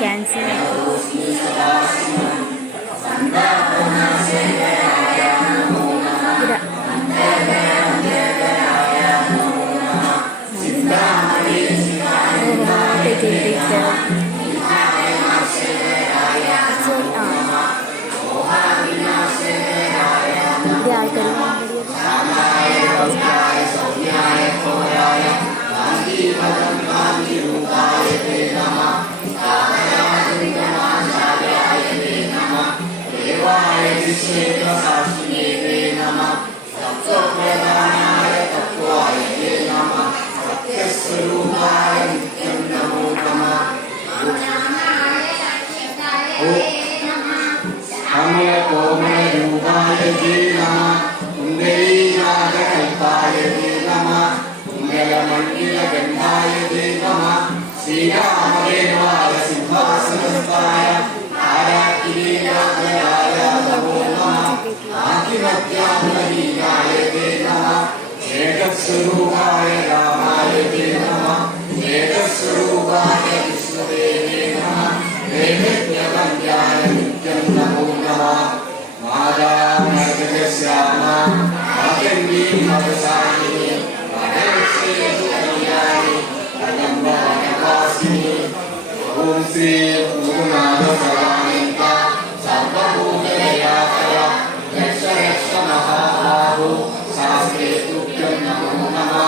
Cancer स्वरूपाय रामाय ते नमः वेदस्वरूपाय विष्णुदेवे नमः वेदज्ञवन्द्याय नित्यं नमो नमः मादामर्गश्यामा मातङ्गी मदसायिनी मदश्रीकल्याणि अगम्बरवासिनी ॐ श्री गुरुनाथ सदानन्द सर्वभूतदयाकर रक्ष रक्ष महाबाहो शास्त्रे तुभ्यं नमो नमः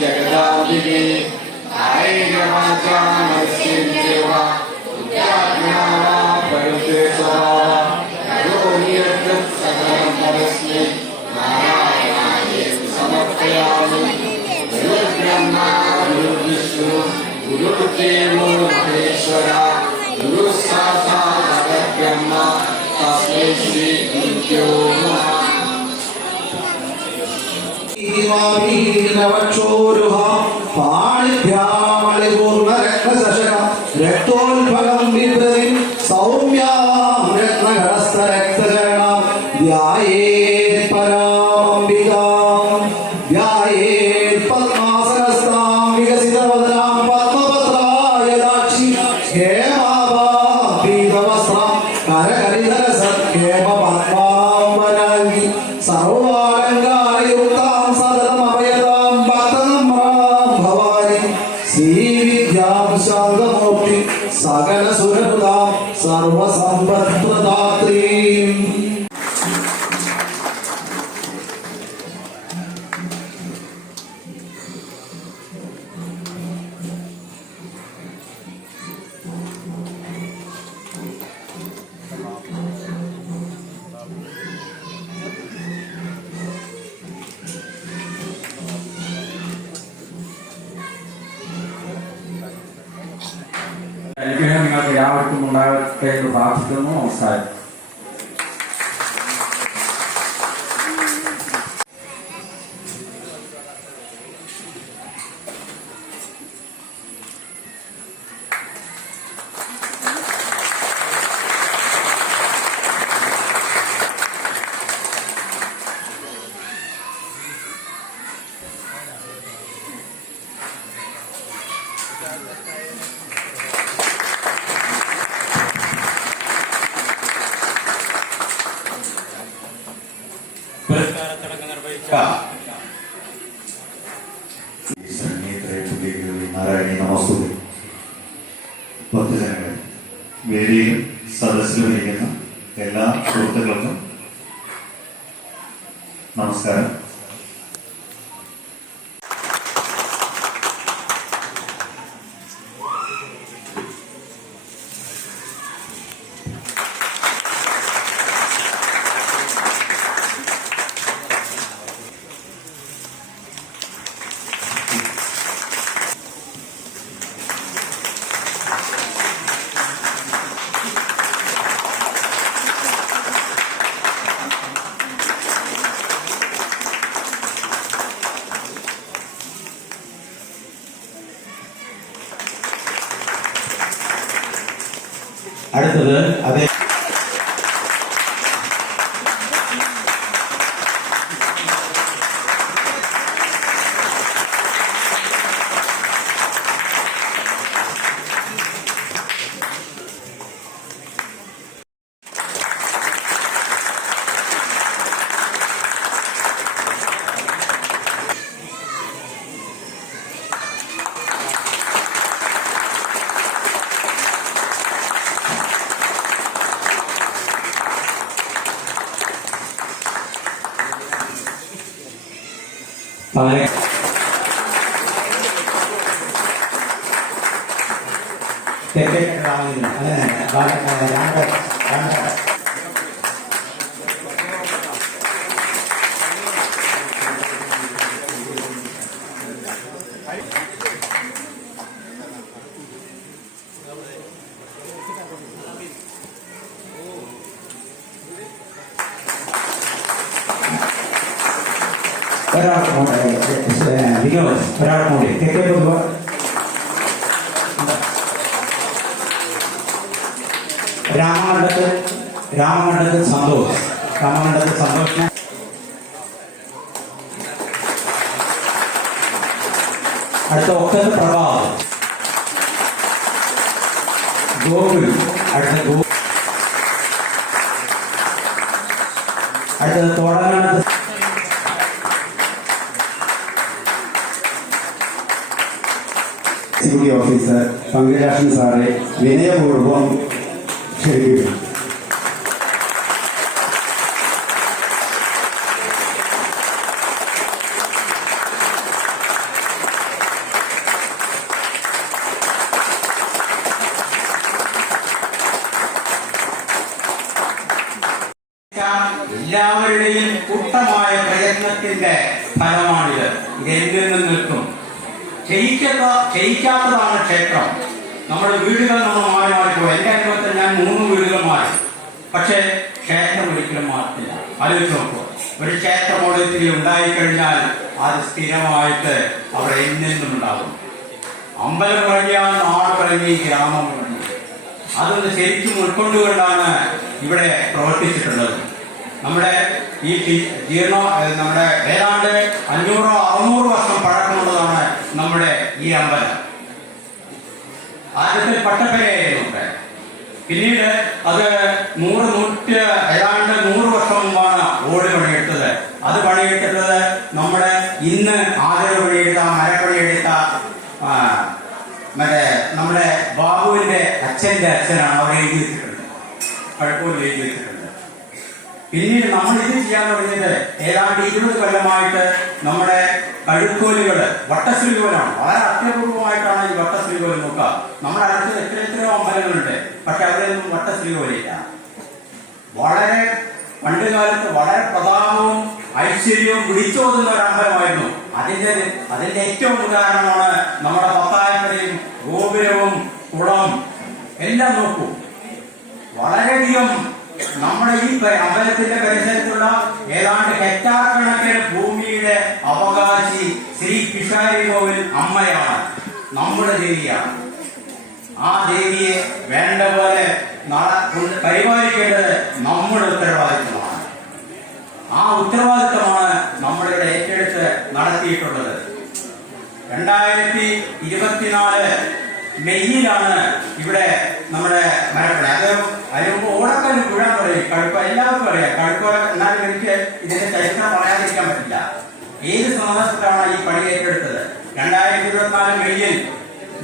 जगदाम्बिके कायेन वाचा मनसेन्द्रियः बुद्ध्यात्मना करोमि यत् सकलं परस्मै नारायणाय समर्पयामि। गुरुर्ब्रह्मा गुरुर्विष्णु गुरुर्देवो महेश्वरः गुरुः साक्षात् परब्रह्म तस्मै श्री गुरुभ्यो नमः। रक्तोल्फलं बिभ्रतिं सौम्यां रत्नगणस्थरक्तचरणां ध्यायेत् परामम्बिकां ध्यायेत् पद्मासनस्तां विकसितवदनां पद्मपत्रायदाक्षि हेमाभापीतवस्त्रां करकलिधरसत्क्षेमपद्माम्बराङ्गी सर्वालङ्कारयुक्तां सततमभयदां भक्तनम्रां भवानी श्रीविद्यां शान्तमूर्ति सकल सुरनुदां सर्वसम्पत्प्रदात्रीं। അനുഗ്രഹം നിങ്ങൾക്ക് എല്ലാവർക്കും ഉണ്ടാകട്ടെ എന്ന് പ്രാർത്ഥിക്കുന്നു. നമസ്കാരം. നാരായണീ നമസ്തുതി. ഭക്തജനങ്ങൾ, വേദിയിലും സദസ്സിലും ഇരിക്കുന്ന എല്ലാ സുഹൃത്തുക്കൾക്കും നമസ്കാരം. അടുത്തത് അതേ ഒരാൾ കൂടി രാമമണ്ഡലത്തിൽ സന്തോഷിനെ അടുത്ത ഒക്ടോബർ പ്രഭാവ് ഗോകുൽ അടുത്തത് തോടങ്ങാനത്ത് എക്സിക്യൂട്ടീവ് ഓഫീസർ പങ്കജാക്ഷൻ സാറെ വിനയപൂർവ്വം ക്ഷണിക്കുന്നു. എല്ലാവരുടെയും കൂട്ടമായ പ്രയത്നത്തിന്റെ ഫലമാണിത്. ഇതെന്തിൽ നിന്ന് നിൽക്കും? ക്ഷയിക്കാത്തതാണ് ക്ഷേത്രം. നമ്മുടെ വീടുകൾ നമ്മൾ മാറി മാറിപ്പോയി. എന്റെ അനുഭവത്തിൽ ഞാൻ 3 വീടുകൾ മാറി. പക്ഷെ ക്ഷേത്രം ഒരിക്കലും മാറില്ല. ആലോചിച്ച് നോക്കൂ, ഒരു ക്ഷേത്രമോടത്തിൽ ഉണ്ടായിക്കഴിഞ്ഞാൽ അത് സ്ഥിരമായിട്ട് അവിടെ എന്നെന്നും ഉണ്ടാകും. അമ്പലം പറഞ്ഞാൽ നാട് പറഞ്ഞ് ഗ്രാമം പറഞ്ഞ് അതൊന്ന് ശരിക്കും ഉൾക്കൊണ്ടുകൊണ്ടാണ് ഇവിടെ പ്രവർത്തിച്ചിട്ടുള്ളത്. നമ്മുടെ ഈ നമ്മുടെ ഏതാണ്ട് 500-600 വർഷം പഴക്കമുള്ളതാണ് നമ്മുടെ ഈ അമ്പലം. ആദ്യത്തിൽ പട്ടപ്പരയായിരുന്നു. പിന്നീട് അത് ഏതാണ്ട് 100 വർഷം മുമ്പാണ് ഓട് പണിയെടുത്തത്. അത് പണിയെടുത്തത് നമ്മുടെ ഇന്ന് ആദരവ് പണിയെടുത്ത മരപ്പണിയെടുത്ത നമ്മുടെ ബാബുവിന്റെ അച്ഛന്റെ അച്ഛനാണ്. അവർ എഴുതി വെച്ചിട്ടുണ്ട്, പഴക്കൂരിൽ എഴുതി വെച്ചിട്ടുണ്ട്. പിന്നീട് നമ്മൾ ഇത് ചെയ്യാൻ തുടങ്ങിയത് ഏതാണ്ട് 20 കൊല്ലമായിട്ട് നമ്മുടെ കഴുക്കോലുകള് വട്ടശ്രീകോലാണ്. വളരെ അത്യപൂർവമായിട്ടാണ് ഈ വട്ടശ്രീകോലം നോക്കുക. നമ്മുടെ അടുത്ത് എത്രയോ അമ്പലങ്ങളുണ്ട്, പക്ഷെ അവിടെയൊന്നും വട്ടശ്രീകോലില്ല. വളരെ പണ്ട് കാലത്ത് വളരെ പ്രതാപവും ഐശ്വര്യവും വിളിച്ചോതുന്ന ഒരു അമ്പലമായിരുന്നു. അതിന്റെ ഏറ്റവും ഉദാഹരണമാണ് നമ്മുടെ പത്തായപ്പരയും ഗോപുരവും കുളം എല്ലാം നോക്കൂ. വളരെയധികം നമ്മുടെ ഈ അമ്പലത്തിന്റെ പരിസരത്തുള്ള ഏതാണ്ട് ഹെക്ടാർ കണക്കിന് ഭൂമിയുടെ അവകാശി ശ്രീ പിഷാരി കോവിൽ അമ്മയാണ്, നമ്മുടെ ദേവിയാണ്. ആ ദേവിയെ വേണ്ട പോലെ പരിപാലിക്കേണ്ടത് നമ്മുടെ ഉത്തരവാദിത്വമാണ്. ആ ഉത്തരവാദിത്വമാണ് നമ്മളിവിടെ ഏറ്റെടുത്ത് നടത്തിയിട്ടുള്ളത്. 2024 മെയ്യിലാണ് ഇവിടെ നമ്മുടെ മരപ്പണി. അത് അതിന് ഓടക്കൽ പുഴ പറയും. കഴുക്കോല എല്ലാവർക്കും അറിയാം. കഴുക്കോല എന്നാലും എനിക്ക് ഇതിന്റെ ചരിത്രം പറയാതിരിക്കാൻ പറ്റില്ല. ഏത് സന്ദർഭത്തിലാണ് ഈ പണി ഏറ്റെടുത്തത്? 2024 മെയ്യിൽ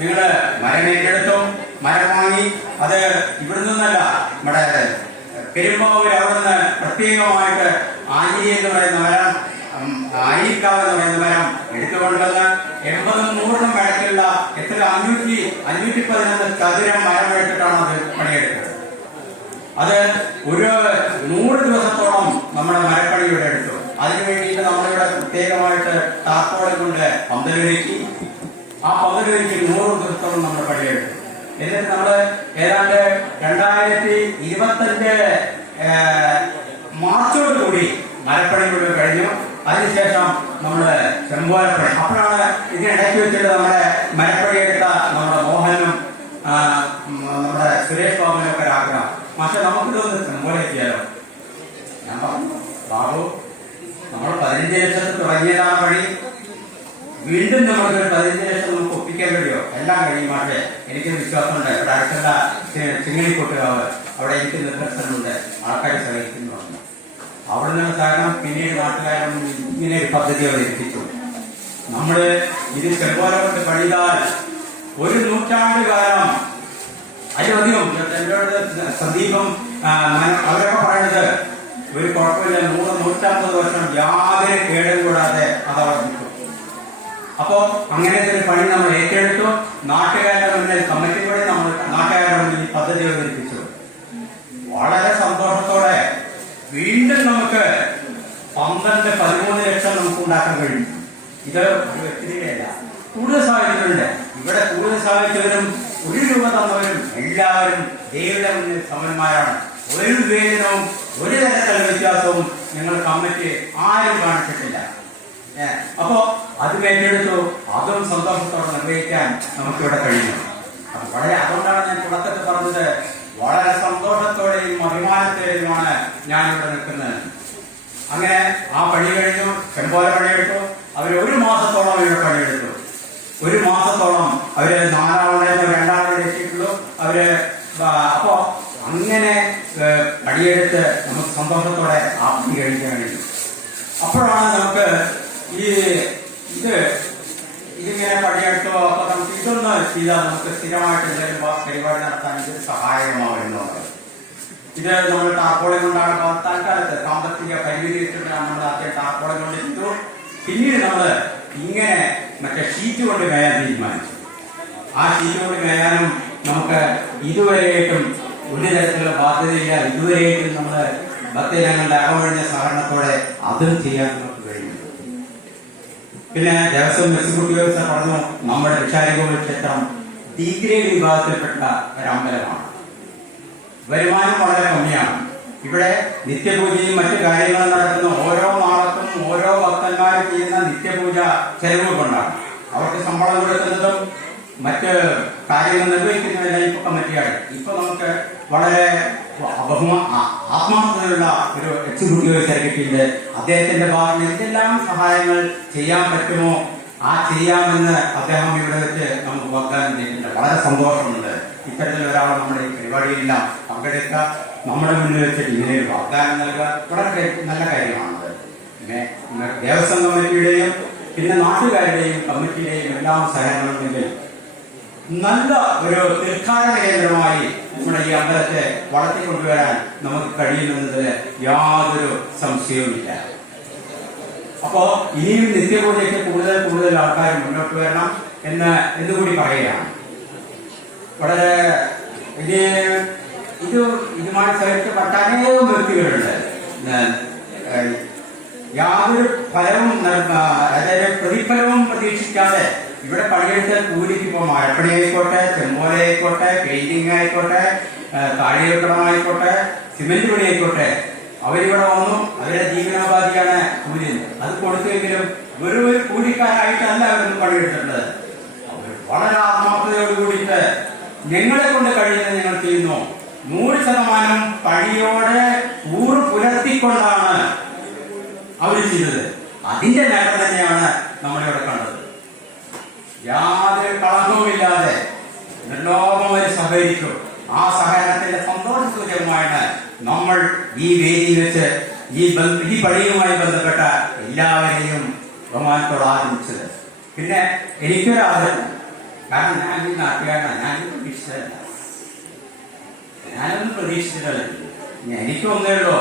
നിങ്ങൾ മരം ഏറ്റെടുത്തു, മരം വാങ്ങി. അത് ഇവിടെ നിന്നല്ല, നമ്മുടെ പെരുമ്പാവൂർ അവിടുന്ന് പ്രത്യേകമായിട്ട് ആഞ്ഞിലി എന്ന് പറയുന്ന മരം, ആയിരിക്കാവ് എന്ന് പറയുന്ന മരം എടുത്തുകൊണ്ടുവന്ന് 80-100 വഴക്കുള്ള എത്ര 511 ചതുരം മരം എടുത്തിട്ടാണ് അത് പണിയെടുത്തത്. അത് ഒരു 100 ദിവസത്തോളം നമ്മുടെ മരപ്പണി ഇവിടെ എടുത്തു. അതിനു വേണ്ടിയിട്ട് നമ്മളിവിടെ പ്രത്യേകമായിട്ട് ടാർപ്പോളെ കൊണ്ട് പന്തലൊരുക്കി. ആ പന്തലൊരുക്കി 100 ദിവസത്തോളം നമ്മൾ പണിയെടുത്തു. എന്നിട്ട് നമ്മള് ഏതാണ്ട് 2025 മാർച്ചോടുകൂടി മരപ്പണി മുഴുവൻ കഴിഞ്ഞു. അതിനുശേഷം നമ്മള് ചെമ്പോലപ്പണി, അപ്പോഴാണ് ഇതിനിടയ്ക്ക് വെച്ചിട്ട് നമ്മുടെ മരപ്പണി എടുത്ത നമ്മുടെ മോഹനും നമ്മുടെ സുരേഷ് ബാബുവിനും ഒക്കെ ആഗ്രഹം, പക്ഷെ നമുക്കിതൊന്ന് ചെമ്പോല ചെയ്യാലോ. ഞാൻ പറഞ്ഞു, ബാബു നമ്മൾ 15 ലക്ഷത്തിൽ തുടങ്ങിയതാണ് പണി, വീണ്ടും നമുക്ക് 15 ലക്ഷം നമുക്ക് ഒപ്പിക്കാൻ കഴിയോ? എല്ലാം കഴിയും. പക്ഷേ എനിക്ക് വിശ്വാസമുണ്ട്. ഇവിടെ അടുത്തുള്ള ചിങ്ങണിക്കൊട്ടുകാവ്, അവിടെ എനിക്ക് നിർദ്ദേശമുണ്ട്, ആൾക്കാർ സഹിക്കുന്നുണ്ട്. അവിടെ നിന്ന് കാരണം പിന്നീട് നാട്ടുകാരും ഇങ്ങനെ ഒരു പദ്ധതി അവതരിപ്പിച്ചു. നമ്മള് ഇത് ചെമ്പോല കൊണ്ട് പണിതാൽ 1 നൂറ്റാണ്ട് കാലം, അതിലധികം എന്നോട് സന്ദീപം അവരൊക്കെ പറയുന്നത് ഒരു കുഴപ്പമില്ല, 100-150 വർഷം യാതൊരു കേടും കൂടാതെ അതവിടെ നിൽക്കും. അപ്പോ അങ്ങനത്തെ ഒരു പണി നമ്മൾ ഏറ്റെടുത്തു. നാട്ടുകാരുടെ മുന്നിൽ കമ്മിറ്റി വഴി നമ്മൾ നാട്ടുകാരുടെ മുന്നിൽ പദ്ധതി അവതരിപ്പിച്ചു. വളരെ സന്തോഷത്തോടെ വീണ്ടും നമുക്ക് 12-13 ലക്ഷം നമുക്ക് ഉണ്ടാക്കാൻ കഴിയും. ഇത് വ്യക്തികളല്ല, കൂടുതൽ സാധിച്ചിട്ടുണ്ട്. ഇവിടെ കൂടുതൽ സാധിച്ചവരും 1 രൂപ തന്നവരും എല്ലാവരും ദൈവയുടെ മുന്നിൽ സമന്മാരാണ്. ഒരു വിവേചനവും ഒരു തരത്തിലുള്ള വ്യത്യാസവും ഞങ്ങൾ കമ്മിറ്റി ആരും കാണിച്ചിട്ടില്ല. അപ്പോ അത് ഏറ്റെടുത്തു. അതും സന്തോഷത്തോടെ നിർവഹിക്കാൻ നമുക്കിവിടെ കഴിഞ്ഞു. അപ്പൊ വളരെ അതുകൊണ്ടാണ് ഞാൻ തുടക്കത്തിൽ പറഞ്ഞത്, വളരെ സന്തോഷത്തോടെയും അഭിമാനത്തോടെയുമാണ് ഞാനിവിടെ നിൽക്കുന്നത്. അങ്ങനെ ആ പണി കഴിഞ്ഞു, ചെമ്പോല പണിയെടുത്തു. അവർ 1 മാസത്തോളം ഇവിടെ പണിയെടുത്തു. 1 മാസത്തോളം അവര് 4 2 എത്തിയിട്ടുള്ളൂ അവര്. അപ്പോ അങ്ങനെ പണിയെടുത്ത് നമുക്ക് സന്തോഷത്തോടെ ആ പണി കഴിക്കാൻ കഴിഞ്ഞു. അപ്പോഴാണ് നമുക്ക് ഇതിങ്ങനെ പണിയെടുത്തോ, അപ്പൊ നമുക്ക് ഇതൊന്ന് ചെയ്താൽ നമുക്ക് സ്ഥിരമായിട്ട് എന്തെങ്കിലും പരിപാടി നടത്താൻ ഇത് സഹായകമാവുന്നുണ്ട്. ഇത് നമ്മൾ ടാർപ്പോളെ കൊണ്ടാണ് തൽക്കാലത്ത് സാമ്പത്തിക പരിമിതി വെച്ചിട്ടാണ് നമ്മൾ ആദ്യം ടാർപ്പോളെ കൊണ്ടിട്ടു. പിന്നീട് നമ്മൾ ഇങ്ങനെ മറ്റേ ഷീറ്റ് കൊണ്ട് മേയാൻ തീരുമാനിച്ചു. ആ ഷീറ്റ് കൊണ്ട് മേയാനും നമുക്ക് ഇതുവരെയായിട്ടും ഒരു തരത്തിലുള്ള ബാധ്യതയില്ല. ഇതുവരെയായിട്ടും നമ്മൾ ഭക്തജനങ്ങളുടെ അകമഴിഞ്ഞ സഹകരണത്തോടെ അതും ചെയ്യാൻ നമുക്ക് കഴിഞ്ഞു. പിന്നെ ദേവസ്വം മെസ്സിക്കുട്ടി വ്യവസ്ഥ പറഞ്ഞു, നമ്മുടെ വിശാലികോവിൽ ക്ഷേത്രം ഡിഗ്രേഡ് വിഭാഗത്തിൽപ്പെട്ട ഒരു അമ്പലമാണ്. വരുമാനം വളരെ കമ്മിയാണ്. ഇവിടെ നിത്യപൂജയും മറ്റു കാര്യങ്ങളും നടക്കുന്ന ഓരോ നാളത്തും ഓരോ ഭക്തന്മാരും ചെയ്യുന്ന നിത്യപൂജ ചെലവ് കൊണ്ടാണ്. അവർക്ക് ശമ്പളം കൊടുക്കുന്നതും മറ്റ് കാര്യങ്ങൾ നിർവഹിക്കുന്നതെല്ലാം ഇപ്പൊ കമ്മിറ്റിയാണ്. ഇപ്പൊ നമുക്ക് വളരെ ആത്മാർത്ഥതയുള്ള ഒരു എക്സിക്യൂട്ടീവ് സെക്രട്ടറിയുണ്ട്. അദ്ദേഹത്തിന്റെ ഭാഗത്ത് എന്തെല്ലാം സഹായങ്ങൾ ചെയ്യാൻ പറ്റുമോ ചെയ്യാമെന്ന് അദ്ദേഹം ഇവിടെ വെച്ച് നമുക്ക് വാഗ്ദാനം ചെയ്തിട്ടുണ്ട്. വളരെ സന്തോഷമുണ്ട്. ഇത്തരത്തിൽ ഒരാൾ നമ്മുടെ ഈ പരിപാടിയെല്ലാം പങ്കെടുക്കുക, നമ്മുടെ മുന്നിൽ വെച്ചിട്ട് ഇങ്ങനെ ഒരു വാഗ്ദാനം നൽകുക വളരെ നല്ല കാര്യമാണത്. ദേവസ്വം കമ്മിറ്റിയുടെയും പിന്നെ നാട്ടുകാരുടെയും കമ്മിറ്റിയുടെയും എല്ലാം സഹകരണമുണ്ടെങ്കിൽ നല്ല ഒരു തീർത്ഥാടന കേന്ദ്രമായി നമ്മുടെ ഈ അമ്പലത്തെ വളർത്തിക്കൊണ്ടുവരാൻ നമുക്ക് കഴിയുമെന്നതിൽ യാതൊരു സംശയവുമില്ല. അപ്പോ ഇനിയും നിത്യപൂജയ്ക്ക് കൂടുതൽ ആൾക്കാർ മുന്നോട്ട് വരണം എന്നുകൂടി പറയുകയാണ്. വളരെ ഇതുമായി സഹകരിക്കപ്പെട്ട അനേകം വ്യക്തികളുണ്ട്. യാതൊരു ഫലവും അതായത് പ്രതിഫലവും പ്രതീക്ഷിക്കാതെ ഇവിടെ പണിയെടുത്ത കൂലിക്ക് ഇപ്പോൾ മഴപ്പണി ആയിക്കോട്ടെ, ചെമ്പോല ആയിക്കോട്ടെ, പെയിന്റിംഗ് ആയിക്കോട്ടെ, താഴികക്കടമായിക്കോട്ടെ, സിമെന്റ് പണി ആയിക്കോട്ടെ, അവരിവിടെ വന്നു. അവരുടെ ജീവനോപാധിയാണ് കൂലി. അത് കൊടുത്തെങ്കിലും വെറും ഒരു കൂലിക്കാരായിട്ടല്ല അവരൊന്നും പണിയെടുത്തിട്ടുള്ളത്. അവർ വളരെ ആത്മാർത്ഥതയോട് കൂടിയിട്ട് ഞങ്ങളെ കൊണ്ട് കഴിയുന്നത് ഞങ്ങൾ ചെയ്യുന്നു. 100% പണിയോടെ ഊറ് പുലർത്തിക്കൊണ്ടാണ് അവർ ചെയ്തത്. അതിന്റെ നേട്ടം തന്നെയാണ് നമ്മളിവിടെ കണ്ടത്. യാതൊരു കളങ്കവുമില്ലാതെ നിർലോഭം വരെ സഹകരിച്ചു. ആ സഹകരണത്തിന്റെ സന്തോഷ സൂചകമായാണ് നമ്മൾ ഈ വേദിയിൽ വെച്ച് ഈ പണിയുമായി ബന്ധപ്പെട്ട എല്ലാവരെയും ബഹുമാനത്തോടെ ആദരിച്ചത്. പിന്നെ എനിക്കൊരാഗ്രഹം, കാരണം ഞാൻ ഈ നാട്ടുകാരനാണ്, ഞാനൊന്നും പ്രതീക്ഷിച്ചിട്ടല്ല. എനിക്ക് ഒന്നേ ഉള്ളൂ,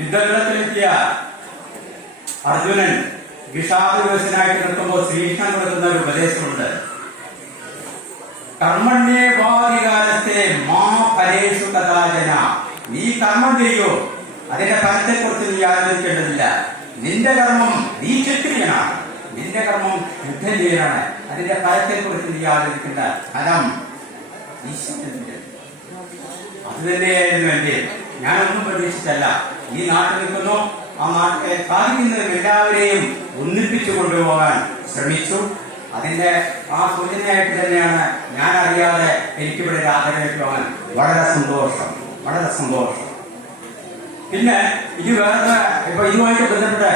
യുദ്ധകളത്തിലെത്തിയ അർജുനൻ വിഷാദവിവശനായിട്ട് നിൽക്കുമ്പോൾ ശ്രീകൃഷ്ണൻ കൊടുക്കുന്ന ഒരു ഉപദേശമുണ്ട്. കർമ്മണ്യേവാധികാരത്തെ മാ ഫലേഷു കഥാചന. നീ കർമ്മം ചെയ്യോ, അതിന്റെ ഫലത്തെക്കുറിച്ച് നീ ആലോചിക്കേണ്ടതില്ല. നിന്റെ കർമ്മം നീ ക്ഷത്രിയനാണ്, നിന്റെ കർമ്മം യുദ്ധം ചെയ്യാനാണ്. അതിന്റെ ഫലത്തെക്കുറിച്ച് നീ ആലോചിക്കേണ്ട. ഫലം ഈശ്വരന്റെ. അത് തന്നെയായിരുന്നു എന്റെ. ഞാനൊന്നും പ്രതീക്ഷിച്ചല്ല. ഈ നാട്ടിൽ നിൽക്കുന്നു, ആ നാട്ടിലെ സാധിക്കുന്നതും എല്ലാവരെയും ഒന്നിപ്പിച്ചു കൊണ്ടുപോകാൻ ശ്രമിച്ചു. അതിന്റെ ആ സൂചനയായിട്ട് തന്നെയാണ് ഞാൻ അറിയാതെ എനിക്കിവിടെ ആദരവേറ്റുവാൻ. വളരെ സന്തോഷം, വളരെ സന്തോഷം. പിന്നെ ഇത് വേറെ ഇപ്പൊ ഇതുമായിട്ട് ബന്ധപ്പെട്ട്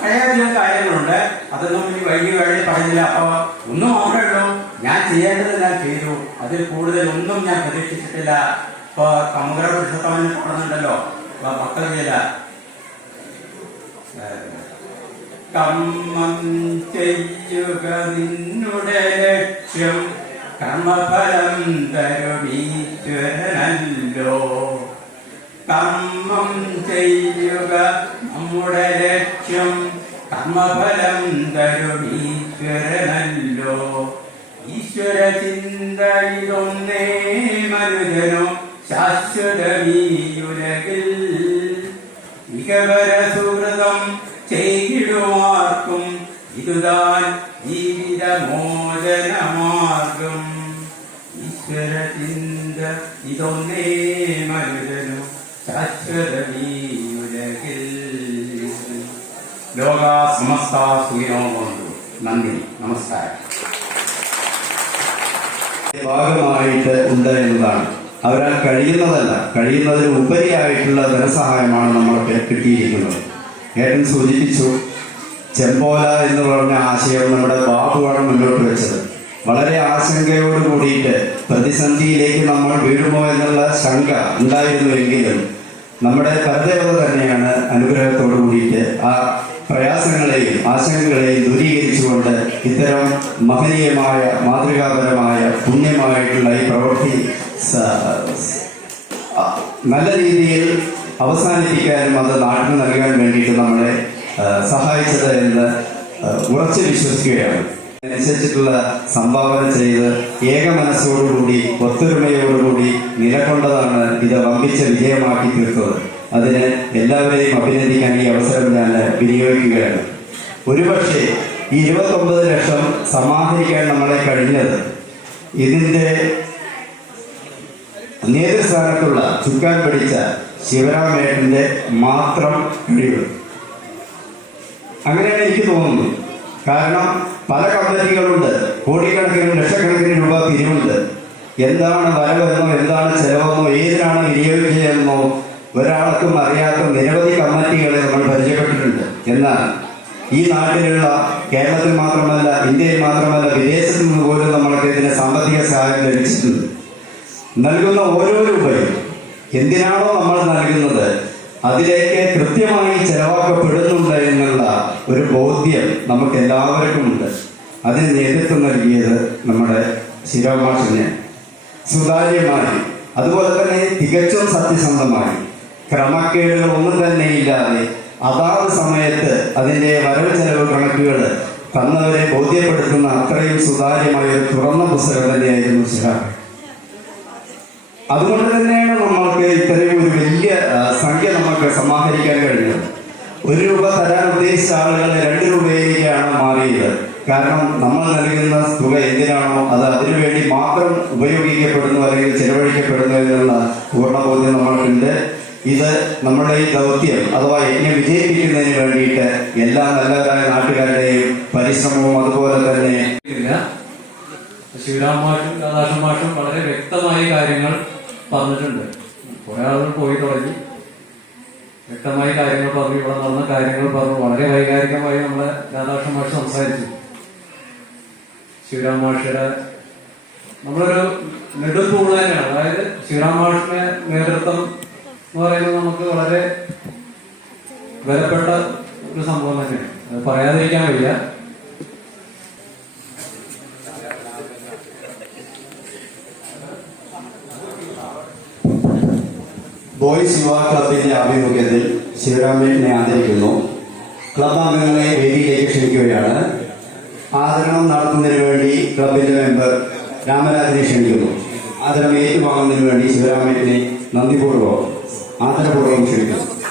പഴയ ചില കാര്യങ്ങളുണ്ട്. അതൊന്നും ഇനി വൈകി വേണ്ടി പറഞ്ഞില്ല. അപ്പൊ ഒന്നും മാത്രമേ ഉള്ളൂ, ഞാൻ ചെയ്യേണ്ടത് ഞാൻ ചെയ്തു. അതിൽ കൂടുതൽ ഒന്നും ഞാൻ പ്രതീക്ഷിച്ചിട്ടില്ല. ഇപ്പൊ സമുദ്ര പുരുഷോത്തമൻ പറഞ്ഞിട്ടുണ്ടല്ലോ ഭക്തഗീത, കർമ്മം ചെയ്യുക നിന്നുടെ ലക്ഷ്യം, കർമ്മഫലം തരുമീശ്വരനല്ലോ. കർമ്മം ചെയ്യുക നമ്മുടെ ലക്ഷ്യം, കർമ്മഫലം തരുമീശ്വരനല്ലോ. ഈശ്വര ചിന്ത ഇതൊന്നേ മനുജനോ ശാശ്വതമീയുലകിൽ. ഇകവര സുഹൃതം ചെയ്തിടുമാർക്കും ഇതുതാൻ ജീവിതമോചനമാർഗം. ഈശ്വര ചിന്ത ഇതൊന്നേ മനുജനോ ശാശ്വതമീയുലകിൽ. ലോക സമസ്ത സുഖിനോ ബന്ധു. നന്ദി, നമസ്കാരം. ഭാഗമായിട്ട് ഉണ്ട് എന്നതാണ്. അവരാൽ കഴിയുന്നതല്ല, കഴിയുന്നതിന് ഉപരിയായിട്ടുള്ള ധനസഹായമാണ് നമ്മൾക്ക് കിട്ടിയിരിക്കുന്നത്. ഏട്ടൻ സൂചിപ്പിച്ചു, ചെമ്പോല എന്ന് പറഞ്ഞ ആശയം നമ്മുടെ ബാബുവാണ് മുന്നോട്ട് വെച്ചത്. വളരെ ആശങ്കയോട് കൂടിയിട്ട് പ്രതിസന്ധിയിലേക്ക് നമ്മൾ വീഴുമോ എന്നുള്ള ശങ്ക ഉണ്ടായിരുന്നുവെങ്കിലും നമ്മുടെ പരദേവത തന്നെയാണ് അനുഗ്രഹത്തോടു കൂടിയിട്ട് ആ പ്രയാസങ്ങളെയും ആശങ്കകളെയും ദൂരീകരിച്ചുകൊണ്ട് ഇത്തരം മഹനീയമായ മാതൃകാപരമായ പുണ്യമായിട്ടുള്ള ഈ പ്രവൃത്തി നല്ല രീതിയിൽ അവസാനിപ്പിക്കാനും അത് നാട്ടിന് നൽകാൻ വേണ്ടിയിട്ട് നമ്മളെ സഹായിച്ചത് എന്ന് ഉറച്ചു വിശ്വസിക്കുകയാണ്. അനുസരിച്ചിട്ടുള്ള സംഭാവന ചെയ്ത് ഏക മനസ്സോടുകൂടി ഒത്തൊരുമയോടുകൂടി നിലകൊണ്ടതാണ് ഇത് വമ്പിച്ച വിജയമാക്കി തീർത്തത്. അതിന് എല്ലാവരെയും അഭിനന്ദിക്കാൻ ഈ അവസരം ഞാൻ വിനിയോഗിക്കുകയാണ്. ഒരുപക്ഷെ ഈ 29 ലക്ഷം സമാഹരിക്കാൻ നമ്മളെ കഴിഞ്ഞത് ഇതിന്റെ നേതൃസ്ഥാനത്തുള്ള ചുക്കാൻ പിടിച്ച ശിവരാമേട്ടന്റെ മാത്രം കഴിവ്. അങ്ങനെയാണ് എനിക്ക് തോന്നുന്നത്. കാരണം പല കമ്പനികളുണ്ട്, കോടിക്കണക്കിന് ലക്ഷക്കണക്കിന് രൂപ പിരിവുണ്ട്. എന്താണ് വരവെന്നോ എന്താണ് ചെലവെന്നോ ഏതിനാണ് വിനിയോഗിച്ചതെന്നോ ഒരാൾക്കും അറിയാത്ത നിരവധി കമ്മിറ്റികളെ നമ്മൾ പരിചയപ്പെട്ടിട്ടുണ്ട്. എന്നാൽ ഈ നാട്ടിലുള്ള, കേരളത്തിൽ മാത്രമല്ല ഇന്ത്യയിൽ മാത്രമല്ല വിദേശത്ത് നിന്ന് പോലും നമ്മൾക്ക് ഇതിന് സാമ്പത്തിക സഹായം ലഭിച്ചിട്ടുണ്ട്. നൽകുന്ന ഓരോ രൂപയും എന്തിനാണോ നമ്മൾ നൽകുന്നത് അതിലേക്ക് കൃത്യമായി ചെലവാക്കപ്പെടുന്നുണ്ട് എന്നുള്ള ഒരു ബോധ്യം നമുക്ക് എല്ലാവർക്കും ഉണ്ട്. അതിന് നേതൃത്വം നൽകിയത് നമ്മുടെ ശിവരാമാഷിനെ സുതാര്യമായി, അതുപോലെ തന്നെ തികച്ചും സത്യസന്ധമായി, ക്രമക്കേടുകൾ ഒന്നും തന്നെ ഇല്ലാതെ അതാത് സമയത്ത് അതിന്റെ വരവ് ചെലവ് കണക്കുകൾ തന്നവരെ ബോധ്യപ്പെടുത്തുന്ന അത്രയും സുതാര്യമായ ഒരു തുറന്ന പുസ്തകം തന്നെയായിരുന്നു ശിവരാമൻ. അതുകൊണ്ട് തന്നെയാണ് നമ്മൾക്ക് ഇത്രയും ഒരു വലിയ സംഖ്യ നമുക്ക് സമാഹരിക്കാൻ കഴിഞ്ഞത്. 1 രൂപ തരാൻ ഉദ്ദേശിച്ച ആളുകൾ 2 രൂപയിലേക്കാണ് മാറിയത്. കാരണം നമ്മൾ നൽകുന്ന തുക എന്തിനാണോ അത് അതിനുവേണ്ടി മാത്രം ഉപയോഗിക്കപ്പെടുന്നു അല്ലെങ്കിൽ ചെലവഴിക്കപ്പെടുന്നു എന്നുള്ള പൂർണ്ണബോധ്യം നമ്മൾക്കുണ്ട്. ഇത് നമ്മുടെ ഈ ദൗത്യം അഥവാ യജ്ഞം വിജയിപ്പിക്കുന്നതിന് വേണ്ടിയിട്ട് എല്ലാ നല്ലവരായ നാട്ടുകാരുടെയും പരിശ്രമവും അതുപോലെ തന്നെ ശിവരാമാഷും രാധാകൃഷ്ണമാഷും വളരെ വ്യക്തമായ കാര്യങ്ങൾ പറഞ്ഞിട്ടുണ്ട്. കുറെ ആളുകൾ പോയി തുടങ്ങി വ്യക്തമായ കാര്യങ്ങൾ പറഞ്ഞു, ഇവിടെ നടന്ന കാര്യങ്ങൾ പറഞ്ഞു. വളരെ വൈകാരികമായി നമ്മളെ രാധാകൃഷ്ണമാഷ് സംസാരിച്ചു. ശിവരാമാഷയുടെ നമ്മളൊരു നെടുത്തൂണ് തന്നെയാണ്. അതായത് ശിവരാമാഷിന്റെ നേതൃത്വം എന്ന് പറയുന്നത് നമുക്ക് വളരെ വിലപ്പെട്ട ഒരു സംഭവം തന്നെയാണ്. അത് പറയാതിരിക്കാൻ വയ്യ. ബോയ്സ് യുവ ക്ലബിന്റെ ആഭിമുഖ്യത്തിൽ ശിവരാമനെ ആദരിക്കുന്നു. ക്ലബ് അംഗങ്ങളെ വേദിയിലേക്ക് ക്ഷണിക്കുകയാണ്. ആദരണം നടത്തുന്നതിന് വേണ്ടി ക്ലബിന്റെ മെമ്പർ രാമരാജനെ ക്ഷണിക്കുന്നു. ആദരം ഏറ്റുവാങ്ങുന്നതിന് വേണ്ടി ശിവരാമനെ നന്ദിപൂർവ്വം ആദരപൂർവ്വം ക്ഷണിക്കുന്നു.